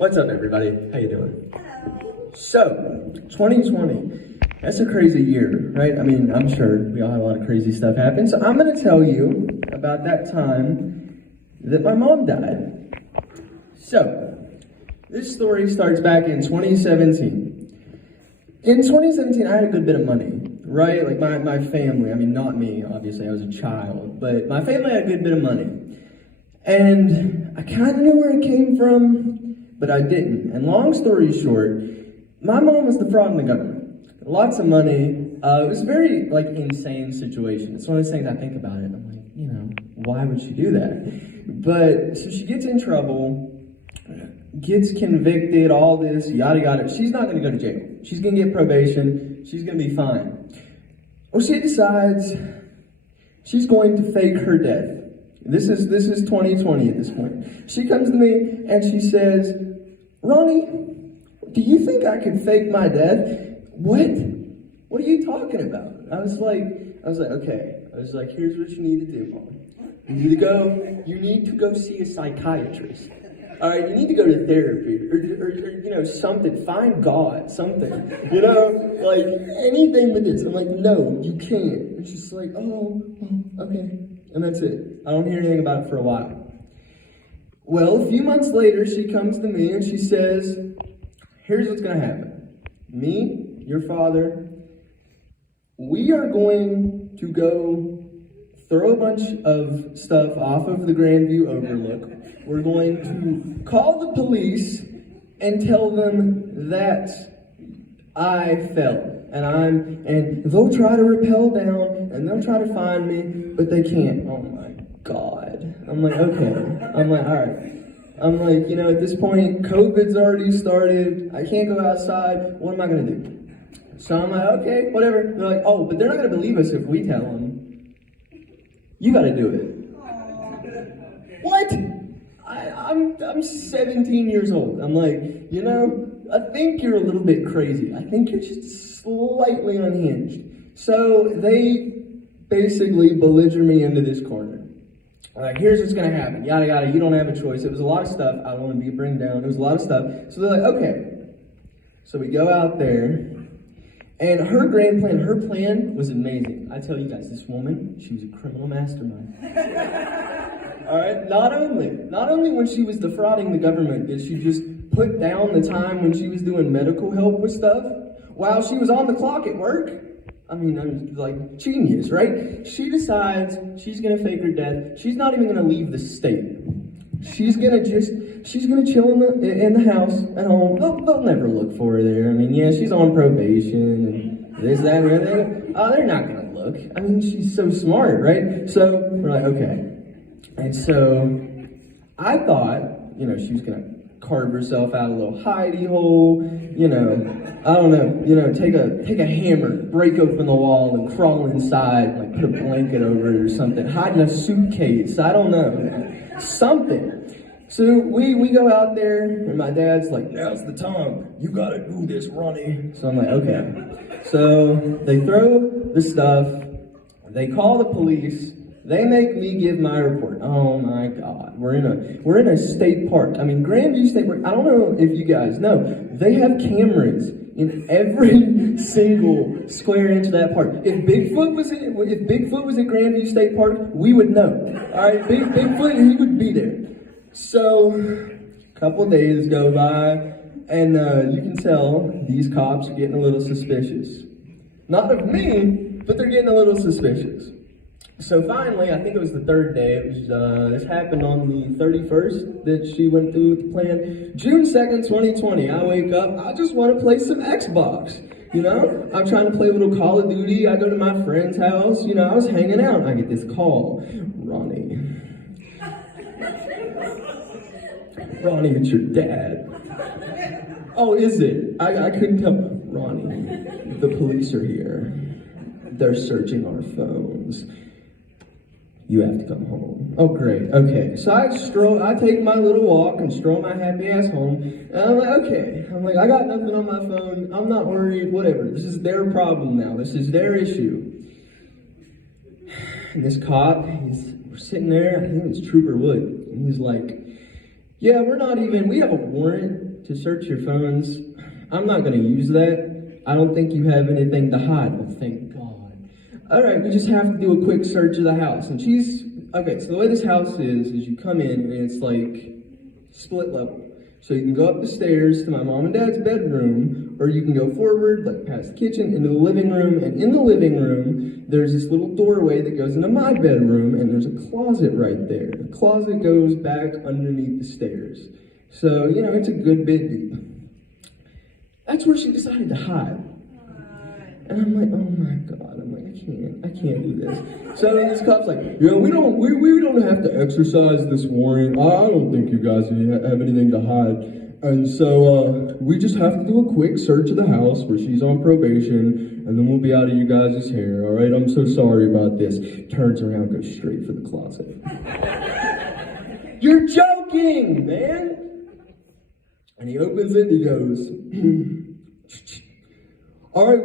What's up, everybody? How you doing? So, 2020, that's a crazy year, right? I mean, I'm sure we all had a lot of crazy stuff happen. So I'm going to tell you about that time that my mom died. So, this story starts back in 2017. In 2017, I had a good bit of money, right? Like my family, I mean, not me, obviously, I was a child, but my family had a good bit of money. And I kind of knew where it came from, but I didn't. And long story short, my mom was defrauding the government. Lots of money. It was a very, insane situation. It's one of those things I think about it. I'm like, why would she do that? But, so she gets in trouble, gets convicted, all this, yada yada. She's not going to go to jail. She's going to get probation. She's going to be fine. Well, she decides she's going to fake her death. This is 2020 at this point. She comes to me and she says, Ronnie, do you think I could fake my death? What? What are you talking about? I was like, okay. I was like, here's what you need to do, Mom. You need to go see a psychiatrist. All right, you need to go to therapy or something. Find God, something. Anything but this. I'm like, no, you can't. And she's like, oh, okay. And that's it. I don't hear anything about it for a while. Well, a few months later, she comes to me and she says, here's what's going to happen. Me, your father, we are going to go throw a bunch of stuff off of the Grandview Overlook. We're going to call the police and tell them that I fell. And they'll try to rappel down and they'll try to find me, but they can't. Oh my God. I'm like, okay. I'm like, all right. I'm like, at this point, COVID's already started. I can't go outside. What am I going to do? So I'm like, okay, whatever. They're like, oh, but they're not going to believe us if we tell them. You got to do it. What? I'm 17 years old. I'm like, I think you're a little bit crazy. I think you're just slightly unhinged. So they basically belliger me into this corner. Like, here's what's going to happen. Yada, yada. You don't have a choice. It was a lot of stuff. I don't want to be bring down. It was a lot of stuff. So they're like, okay. So we go out there. And her plan was amazing. I tell you guys, this woman, she was a criminal mastermind. All right? Not only when she was defrauding the government did she just put down the time when she was doing medical help with stuff while she was on the clock at work. I mean, like, genius, right? She decides she's gonna fake her death. She's not even gonna leave the state. She's gonna chill in the house at home. They'll never look for her there. I mean, yeah, she's on probation and this, that, and everything. Oh, they're not gonna look. I mean, she's so smart, right? So we're like, okay. And so I thought, she was gonna carve herself out a little hidey hole, I don't know, take a hammer, break open the wall and crawl inside, like put a blanket over it or something, hide in a suitcase, I don't know, something. So we go out there and my dad's like, now's the time, you gotta do this, Ronnie. So I'm like, okay. So they throw the stuff, they call the police, they make me give my report. Oh my God, we're in a state park. I mean, Grandview State Park. I don't know if you guys know, they have cameras in every single square inch of that park. If Bigfoot was at Grandview State Park, we would know. All right, Bigfoot, he would be there. So, a couple of days go by, and you can tell these cops are getting a little suspicious. Not of me, but they're getting a little suspicious. So finally, I think it was the third day, this happened on the 31st that she went through with the plan. June 2nd, 2020, I wake up, I just want to play some Xbox, I'm trying to play a little Call of Duty, I go to my friend's house, I was hanging out, and I get this call, Ronnie, it's your dad. Oh, is it? I couldn't tell. Ronnie, the police are here. They're searching our phones. You have to come home. Oh, great. Okay. So I take my little walk and stroll my happy ass home. And I'm like, okay. I got nothing on my phone. I'm not worried. Whatever. This is their problem now. This is their issue. And this cop, we're sitting there. I think it was Trooper Wood. And he's like, yeah, we have a warrant to search your phones. I'm not going to use that. I don't think you have anything to hide. Well, thank God. All right, we just have to do a quick search of the house. And okay, so the way this house is you come in and it's like split level. So you can go up the stairs to my mom and dad's bedroom, or you can go forward, like past the kitchen, into the living room. And in the living room, there's this little doorway that goes into my bedroom, and there's a closet right there. The closet goes back underneath the stairs. So, it's a good bit deep. That's where she decided to hide. And I'm like, oh my God, I can't do this. So this cop's like, yeah, we don't have to exercise this warrant. I don't think you guys have anything to hide. And so we just have to do a quick search of the house where she's on probation, and then we'll be out of you guys' hair, all right? I'm so sorry about this. Turns around, goes straight for the closet. You're joking, man! And he opens it and he goes, all right,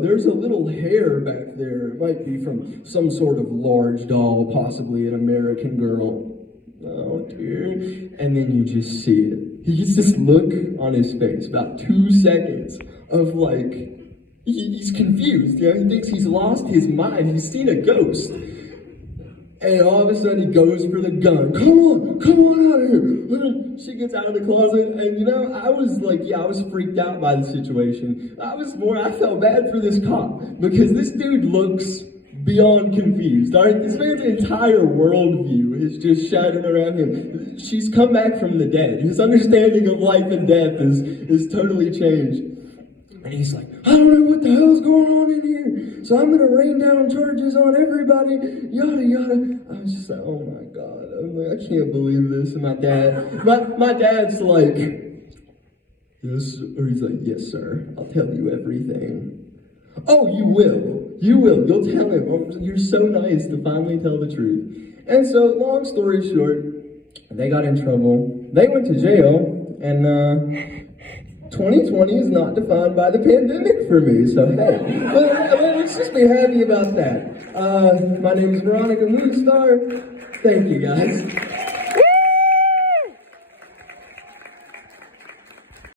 there's a little hair back there. It might be from some sort of large doll, possibly an American Girl. Oh dear. And then you just see it. He gets this look on his face, about 2 seconds, of like, he's confused. He thinks he's lost his mind. He's seen a ghost. And all of a sudden he goes for the gun. Come on out of here. She gets out of the closet, and I was freaked out by the situation. I felt bad for this cop, because this dude looks beyond confused. All right, this man's entire worldview is just shattered around him. She's come back from the dead. His understanding of life and death is totally changed. And he's like, I don't know what the hell's going on in here, so I'm going to rain down charges on everybody, yada, yada. I was just like, oh my God. I'm like, I can't believe this. And my dad's like, yes, or he's like, yes, sir, I'll tell you everything. Oh, you will. You'll tell him. Oh, you're so nice to finally tell the truth. And so, long story short, they got in trouble. They went to jail, and 2020 is not defined by the pandemic for me, so hey, let's just be happy about that. My name is Veronica Moonstar. Thank you, guys.